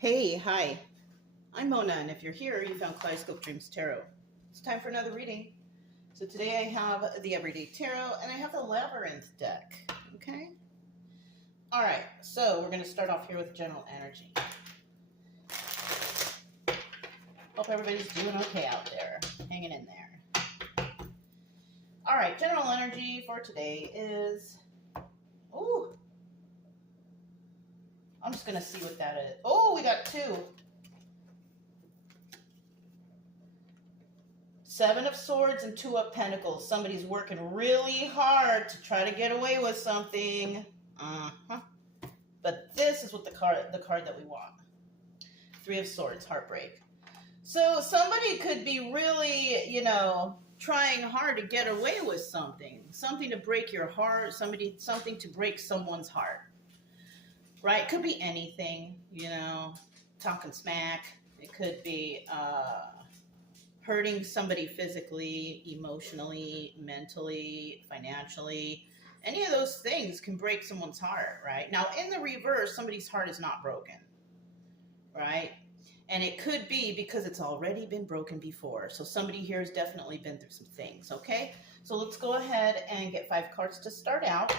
Hey, hi. I'm Mona, and if you're here, you found Kaleidoscope Dreams Tarot. It's time for another reading. So today I have the Everyday Tarot, and I have the Labyrinth deck. Okay? All right, so we're going to start off here with general energy. Hope everybody's doing okay out there, hanging in there. All right, general energy for today is... Ooh! I'm just going to see what that is. Oh, we got two. Seven of Swords and Two of Pentacles. Somebody's working really hard to try to get away with something. But this is what the card that we want. Three of Swords, heartbreak. So somebody could be really, trying hard to get away with something. Something to break your heart, something to break someone's heart. Right? Could be anything, talking smack. It could be hurting somebody physically, emotionally, mentally, financially. Any of those things can break someone's heart, right? Now, in the reverse, somebody's heart is not broken, right? And it could be because it's already been broken before. So somebody here has definitely been through some things, okay? So let's go ahead and get 5 cards to start out.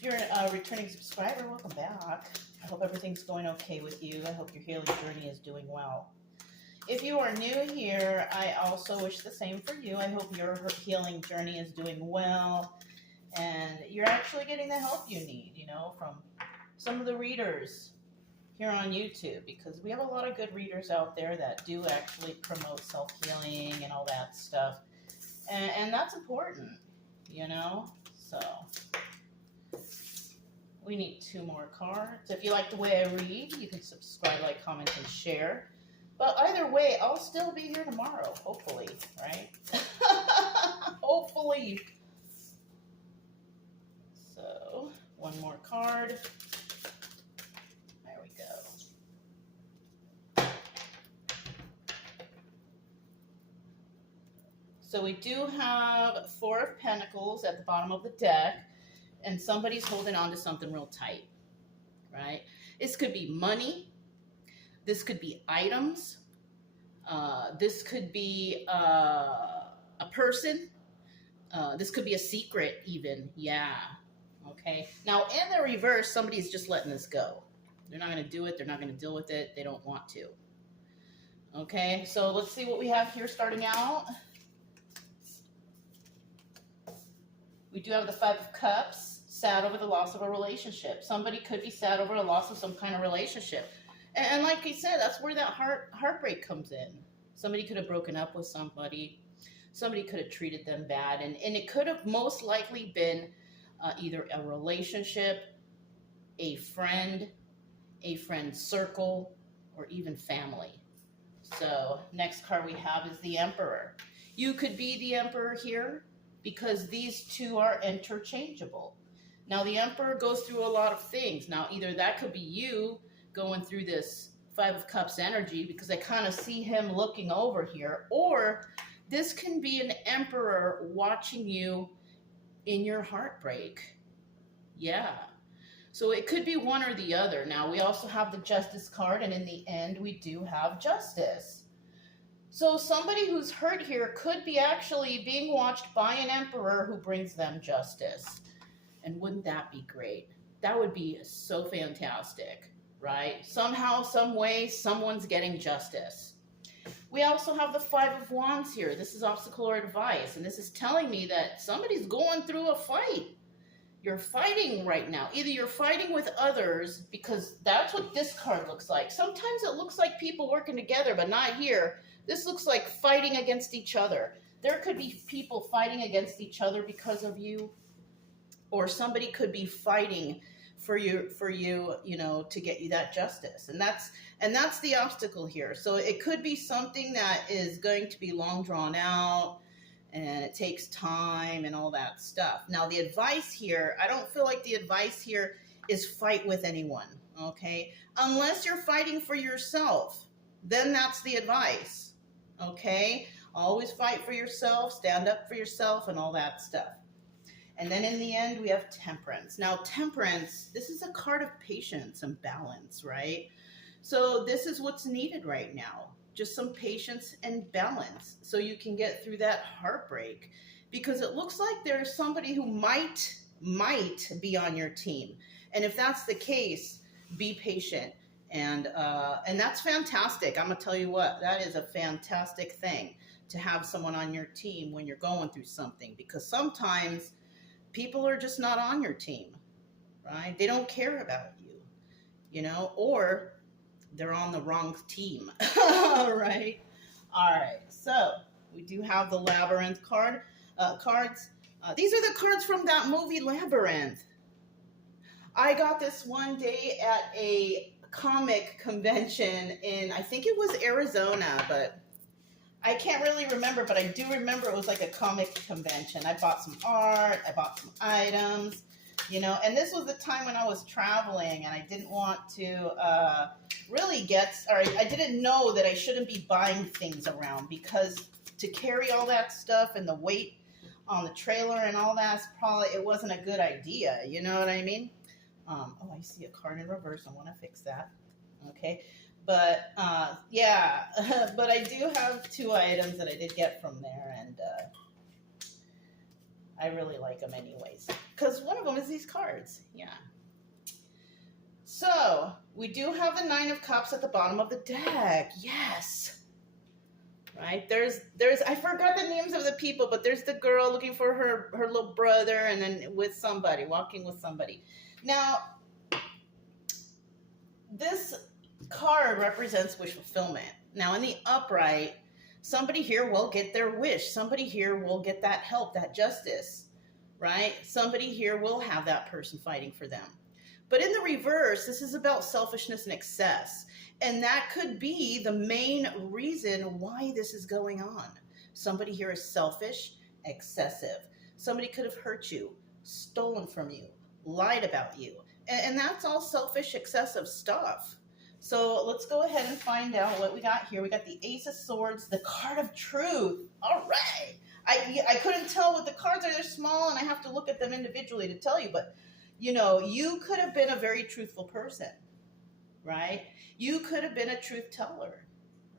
If you're a returning subscriber, welcome back. I hope everything's going okay with you. I hope your healing journey is doing well. If you are new here, I also wish the same for you. I hope your healing journey is doing well and you're actually getting the help you need, from some of the readers here on YouTube, because we have a lot of good readers out there that do actually promote self-healing and all that stuff. And that's important, So we need 2 more cards. If you like the way I read, you can subscribe, like, comment, and share. But either way, I'll still be here tomorrow, hopefully, right? Hopefully. So, 1 more card. There we go. So we do have 4 of Pentacles at the bottom of the deck, and somebody's holding on to something real tight, right? This could be money. This could be items. This could be a person. This could be a secret even. Yeah. Okay. Now, in the reverse, somebody's just letting this go. They're not going to do it. They're not going to deal with it. They don't want to. Okay. So let's see what we have here starting out. We do have the 5 of Cups, sad over the loss of a relationship. Somebody could be sad over the loss of some kind of relationship. And like I said, that's where that heartbreak comes in. Somebody could have broken up with somebody. Somebody could have treated them bad. And it could have most likely been either a relationship, a friend's circle, or even family. So next card we have is the Emperor. You could be the Emperor here because these 2 are interchangeable. Now the Emperor goes through a lot of things. Now either that could be you going through this 5 of Cups energy, because I kind of see him looking over here, or this can be an Emperor watching you in your heartbreak. Yeah. So it could be one or the other. Now we also have the Justice card, and in the end we do have Justice. So somebody who's hurt here could be actually being watched by an Emperor who brings them justice. And wouldn't that be great? That would be so fantastic. Right? Somehow, some way, someone's getting justice. We also have the 5 of Wands here. This is obstacle or advice, and this is telling me that somebody's going through a fight. You're fighting right now. Either you're fighting with others, because that's what this card looks like. Sometimes it looks like people working together, but not here. This looks like fighting against each other. There could be people fighting against each other because of you, or somebody could be fighting for you, to get you that justice. And that's the obstacle here. So it could be something that is going to be long drawn out, and it takes time and all that stuff. Now the advice here, I don't feel like the advice here is fight with anyone, okay? Unless you're fighting for yourself, then that's the advice, okay? Always fight for yourself, stand up for yourself, and all that stuff. And then in the end, we have Temperance. Now, Temperance, this is a card of patience and balance, right? So this is what's needed right now. Just some patience and balance so you can get through that heartbreak, because it looks like there's somebody who might be on your team. And if that's the case, be patient. And that's fantastic. I'm going to tell you what, that is a fantastic thing to have someone on your team when you're going through something, because sometimes people are just not on your team, right? They don't care about you, you know, or they're on the wrong team, right? All right, so we do have the Labyrinth cards. These are the cards from that movie Labyrinth. I got this one day at a comic convention in, I think it was Arizona, but I can't really remember, but I do remember it was like a comic convention. I bought some art, I bought some items, you know, and this was the time when I was traveling and I didn't want to really I didn't know that I shouldn't be buying things around, because to carry all that stuff and the weight on the trailer and all that, it wasn't a good idea, you know what I mean? Oh, I see a card in reverse. I want to fix that. Okay. But, yeah, but I do have 2 items that I did get from there, and I really like them anyways, because one of them is these cards. Yeah. So, we do have the 9 of Cups at the bottom of the deck. Yes. Right? There's I forgot the names of the people, but there's the girl looking for her little brother, and then walking with somebody. Now, this card represents wish fulfillment. Now, in the upright, somebody here will get their wish. Somebody here will get that help, that justice, right? Somebody here will have that person fighting for them. But in the reverse, this is about selfishness and excess. And that could be the main reason why this is going on. Somebody here is selfish, excessive. Somebody could have hurt you, stolen from you, lied about you. And that's all selfish, excessive stuff. So let's go ahead and find out what we got here. We got the Ace of Swords, the card of truth. All right. I couldn't tell what the cards are. They're small, and I have to look at them individually to tell you. But, you know, you could have been a very truthful person, right? You could have been a truth teller,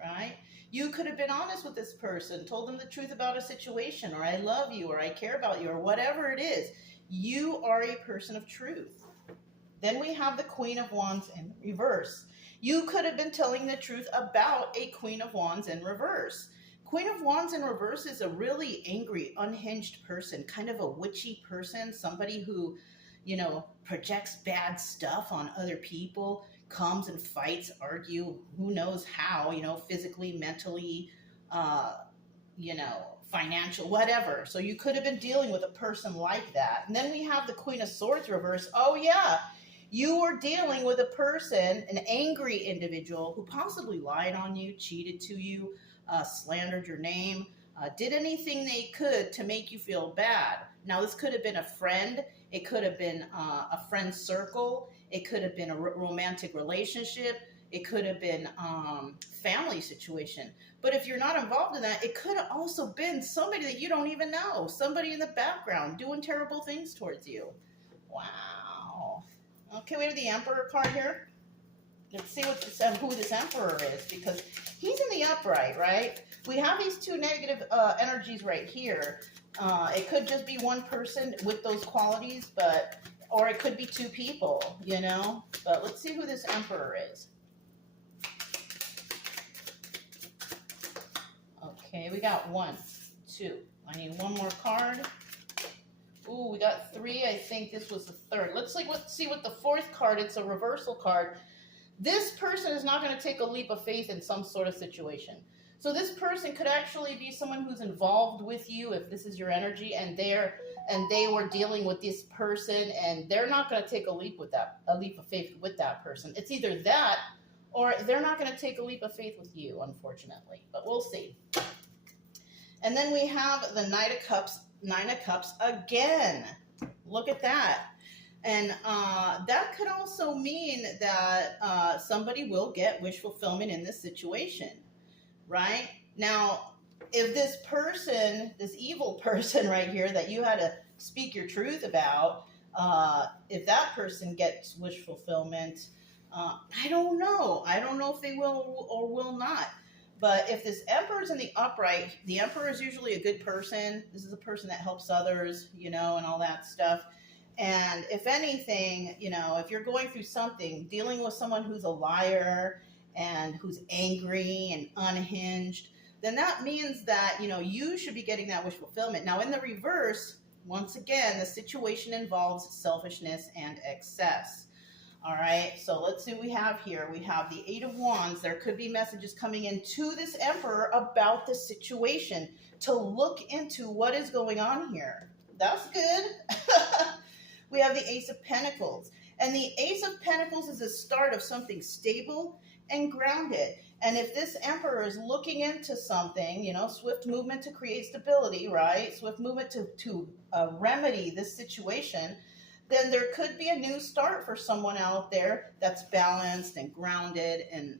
right? You could have been honest with this person, told them the truth about a situation, or I love you, or I care about you, or whatever it is. You are a person of truth. Then we have the Queen of Wands in reverse. You could have been telling the truth about a Queen of Wands in reverse. Queen of Wands in reverse is a really angry, unhinged person, kind of a witchy person, somebody who, you know, projects bad stuff on other people, comes and fights, argue, who knows how, you know, physically, mentally, you know, financial, whatever. So you could have been dealing with a person like that. And then we have the Queen of Swords reverse. Oh, yeah. You were dealing with a person, an angry individual who possibly lied on you, cheated to you, slandered your name, did anything they could to make you feel bad. Now, this could have been a friend. It could have been a friend's circle. It could have been a romantic relationship. It could have been family situation. But if you're not involved in that, it could have also been somebody that you don't even know, somebody in the background doing terrible things towards you. Wow. Okay, we have the Emperor card here. Let's see who this Emperor is, because he's in the upright, right? We have these 2 negative energies right here. It could just be one person with those qualities, or it could be 2 people, you know? But let's see who this Emperor is. Okay, we got 1, 2. I need 1 more card. Ooh, we got 3. I think this was the 3rd. Let's see what the 4th card. It's a reversal card. This person is not going to take a leap of faith in some sort of situation. So this person could actually be someone who's involved with you, if this is your energy, and they were dealing with this person, and they're not going to take a leap of faith with that person. It's either that, or they're not going to take a leap of faith with you, unfortunately. But we'll see. And then we have the Knight of Cups. 9 of Cups again. Look at that. And that could also mean that somebody will get wish fulfillment in this situation, right? Now, if this person, this evil person right here that you had to speak your truth about. If that person gets wish fulfillment, I don't know. I don't know if they will or will not. But if this emperor is in the emperor is usually a good person. This is a person that helps others, and all that stuff. And if anything, if you're going through something, dealing with someone who's a liar and who's angry and unhinged, then that means that, you should be getting that wish fulfillment. Now, in the reverse, once again, the situation involves selfishness and excess. All right, so let's see what we have here. We have the Eight of Wands. There could be messages coming in to this emperor about the situation to look into what is going on here. That's good. We have the Ace of Pentacles. And the Ace of Pentacles is the start of something stable and grounded. And if this emperor is looking into something, swift movement to create stability, right? Swift movement to remedy this situation, then there could be a new start for someone out there that's balanced and grounded and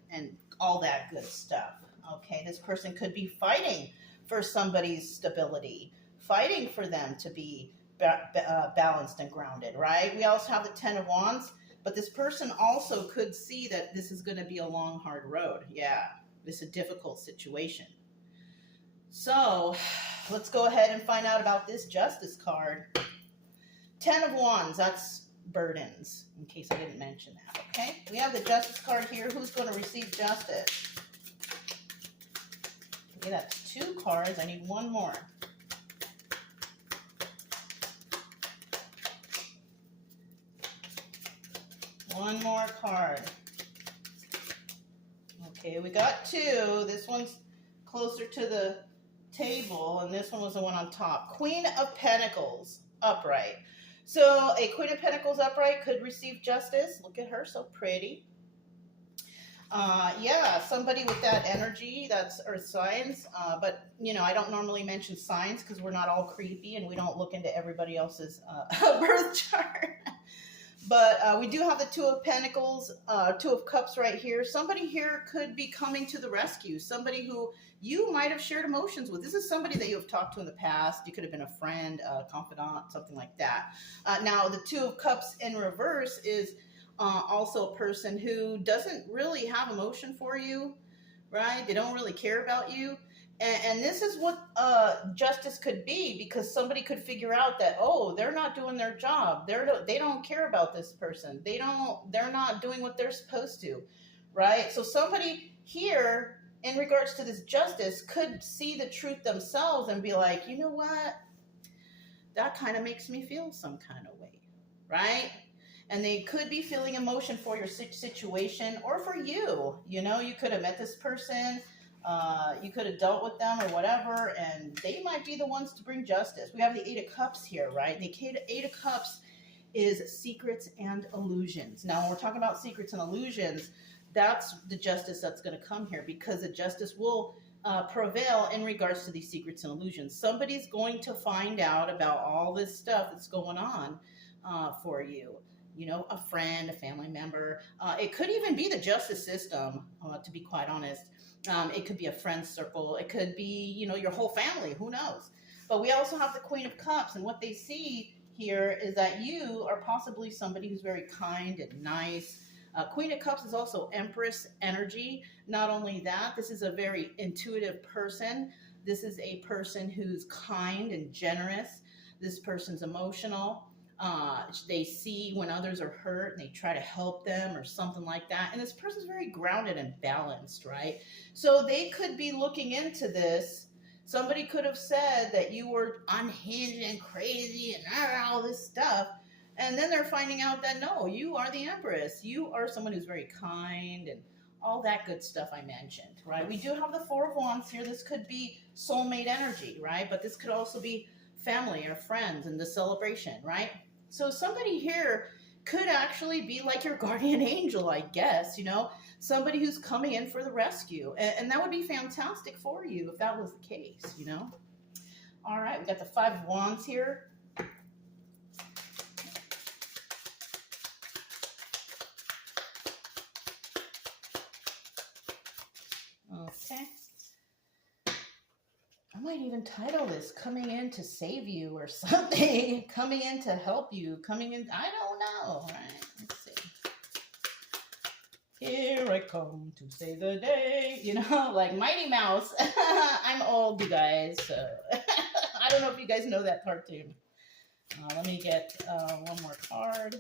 all that good stuff. Okay, this person could be fighting for somebody's stability, fighting for them to be balanced and grounded, right? We also have the Ten of Wands, but this person also could see that this is going to be a long, hard road. Yeah, this is a difficult situation. So let's go ahead and find out about this Justice card. Ten of Wands, that's burdens, in case I didn't mention that, okay? We have the Justice card here. Who's going to receive justice? Okay, that's 2 cards. I need 1 more. One more card. Okay, we got 2. This one's closer to the table, and this one was the one on top. Queen of Pentacles, upright. So a Queen of Pentacles upright could receive justice. Look at her, so pretty. Yeah, somebody with that energy, that's earth signs. But, I don't normally mention signs because we're not all creepy and we don't look into everybody else's birth chart. But we do have the Two of Pentacles, Two of Cups right here. Somebody here could be coming to the rescue. Somebody who you might have shared emotions with. This is somebody that you have talked to in the past. You could have been a friend, a confidant, something like that. Now, the Two of Cups in reverse is also a person who doesn't really have emotion for you, right? They don't really care about you. And this is what justice could be, because somebody could figure out that, oh, they're not doing their job. They don't care about this person. They're not doing what they're supposed to, right? So somebody here, in regards to this justice, could see the truth themselves and be like, you know what? That kind of makes me feel some kind of way, right? And they could be feeling emotion for your situation or for you. You could have met this person. You could have dealt with them or whatever, and they might be the ones to bring justice. We have the Eight of Cups here, right? The Eight of Cups is secrets and illusions. Now, when we're talking about secrets and illusions, that's the justice that's going to come here, because the justice will prevail in regards to these secrets and illusions. Somebody's going to find out about all this stuff that's going on for you. A friend, a family member. It could even be the justice system, to be quite honest. It could be a friend circle. It could be, your whole family. Who knows? But we also have the Queen of Cups, and what they see here is that you are possibly somebody who's very kind and nice. Queen of Cups is also Empress energy. Not only that, this is a very intuitive person. This is a person who's kind and generous. This person's emotional. They see when others are hurt and they try to help them or something like that. And this person's very grounded and balanced, right? So they could be looking into this. Somebody could have said that you were unhinged and crazy and all this stuff. And then they're finding out that, no, you are the Empress. You are someone who's very kind and all that good stuff I mentioned, right? We do have the Four of Wands here. This could be soulmate energy, right? But this could also be family or friends and the celebration, right? So somebody here could actually be like your guardian angel, I guess, somebody who's coming in for the rescue. And that would be fantastic for you if that was the case, All right, we got the Five of Wands here. Okay. I might even title this "Coming in to Save You" or something. Coming in to help you. Coming in. I don't know. All right. Let's see. Here I come to save the day. You know, like Mighty Mouse. I'm old, you guys. So I don't know if you guys know that cartoon. Let me get one more card.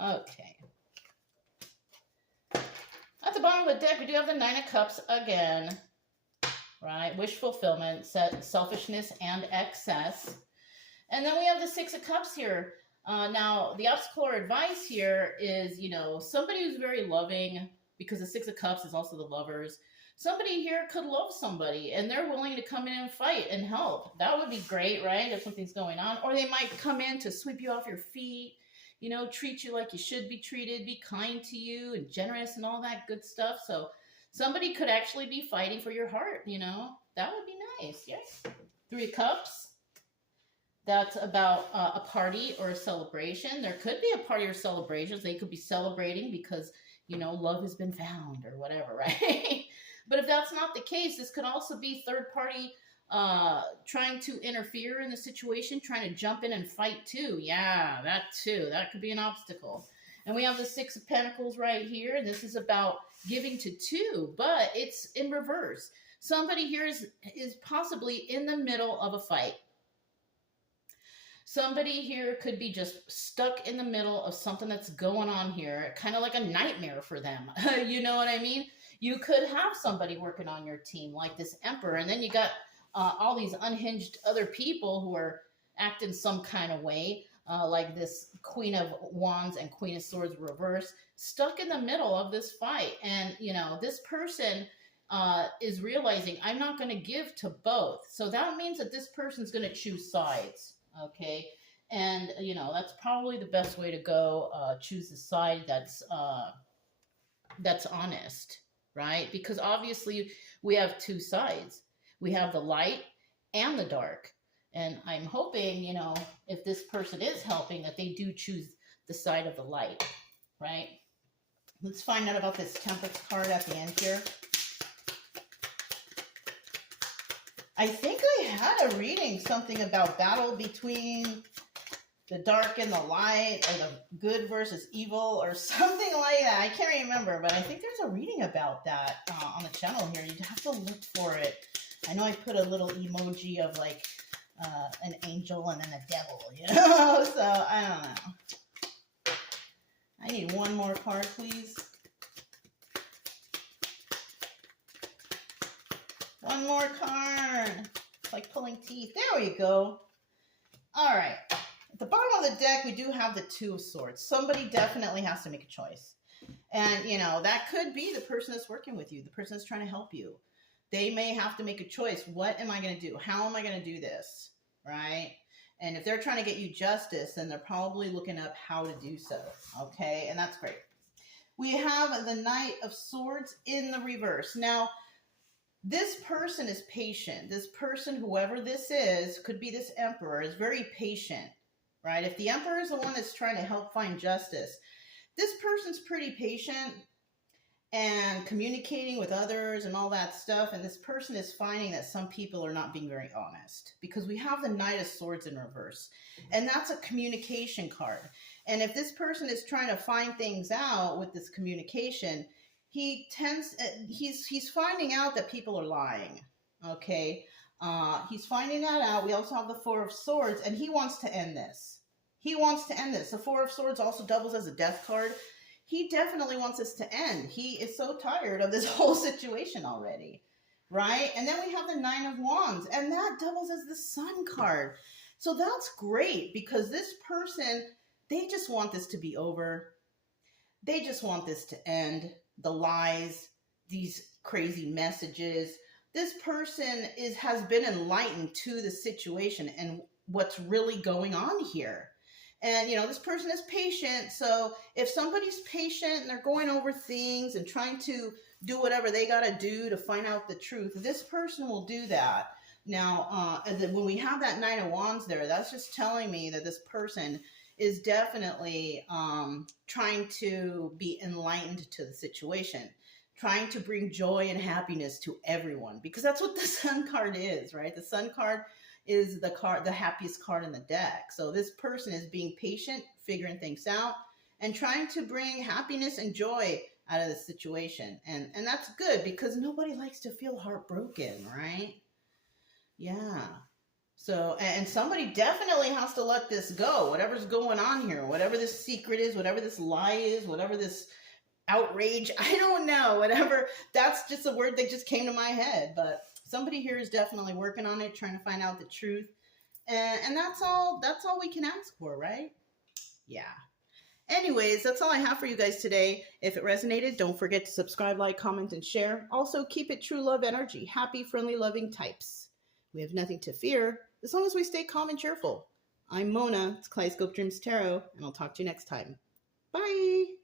Okay. At the bottom of the deck, we do have the Nine of Cups again. Right? Wish fulfillment, selfishness, and excess. And then we have the Six of Cups here. Now, the obstacle or advice here is, you know, somebody who's very loving, because the Six of Cups is also the lovers. Somebody here could love somebody, and they're willing to come in and fight and help. That would be great, right, if something's going on. Or they might come in to sweep you off your feet, you know, treat you like you should be treated, be kind to you, and generous and all that good stuff. So somebody could actually be fighting for your heart, you know. That would be nice, yes. Three of Cups. That's about a party or a celebration. There could be a party or celebrations. They could be celebrating because, you know, love has been found or whatever, right? But if that's not the case, this could also be third party trying to interfere in the situation, trying to jump in and fight too. Yeah, that too. That could be an obstacle. And we have the Six of Pentacles right here. And this is about giving to two, but it's in reverse. Somebody here is possibly in the middle of a fight. Somebody here could be just stuck in the middle of something that's going on here, kind of like a nightmare for them. You know what I mean? You could have somebody working on your team like this Emperor, and then you got all these unhinged other people who are acting some kind of way, like this Queen of Wands and Queen of Swords reverse, stuck in the middle of this fight. And, you know, this person is realizing, I'm not going to give to both. So that means that this person's going to choose sides. Okay, and you know, that's probably the best way to go. Choose a side that's honest, right? Because obviously we have two sides. We have the light and the dark, and I'm hoping, you know, if this person is helping, that they do choose the side of the light, right? Let's find out about this Temperance card at the end here. I think I had a reading something about battle between the dark and the light, or the good versus evil, or something like that. I can't remember, but I think there's a reading about that on the channel here. You'd have to look for it. I know I put a little emoji of like an angel and then a devil, you know? So I don't know. I need one more card, please. One more card. It's like pulling teeth. There we go. All right. At the bottom of the deck, we do have the Two of Swords. Somebody definitely has to make a choice. And, you know, that could be the person that's working with you, the person that's trying to help you. They may have to make a choice. What am I going to do? How am I going to do this? Right? And if they're trying to get you justice, then they're probably looking up how to do so. Okay? And that's great. We have the Knight of Swords in the reverse. Now, this person is patient. This person, whoever this is, could be this Emperor, is very patient, right? If the Emperor is the one that's trying to help find justice, this person's pretty patient and communicating with others and all that stuff. And this person is finding that some people are not being very honest, because we have the Knight of Swords in reverse. And that's a communication card. And if this person is trying to find things out with this communication, he's finding out that people are lying. Okay. He's finding that out. We also have the Four of Swords, and he wants to end this. He wants to end this. The Four of Swords also doubles as a death card. He definitely wants this to end. He is so tired of this whole situation already, right? And then we have the Nine of Wands, and that doubles as the Sun card. So that's great, because this person, they just want this to be over. They just want this to end. The lies, these crazy messages. This person has been enlightened to the situation and what's really going on here. And, you know, this person is patient. So if somebody's patient and they're going over things and trying to do whatever they got to do to find out the truth, this person will do that. Now, when we have that Nine of Wands there, that's just telling me that this person is definitely trying to be enlightened to the situation, trying to bring joy and happiness to everyone, because that's what the Sun card is, right? The Sun card is the happiest card in the deck. So this person is being patient, figuring things out, and trying to bring happiness and joy out of the situation. And that's good, because nobody likes to feel heartbroken, right? Yeah. So, and somebody definitely has to let this go, whatever's going on here, whatever this secret is, whatever this lie is, whatever this outrage, I don't know, whatever. That's just a word that just came to my head. But somebody here is definitely working on it, trying to find out the truth. And that's all we can ask for, right? Yeah. Anyways, that's all I have for you guys today. If it resonated, don't forget to subscribe, like, comment, and share. Also, keep it true love energy. Happy, friendly, loving types. We have nothing to fear as long as we stay calm and cheerful. I'm Mona. It's Kaleidoscope Dreams Tarot, and I'll talk to you next time. Bye.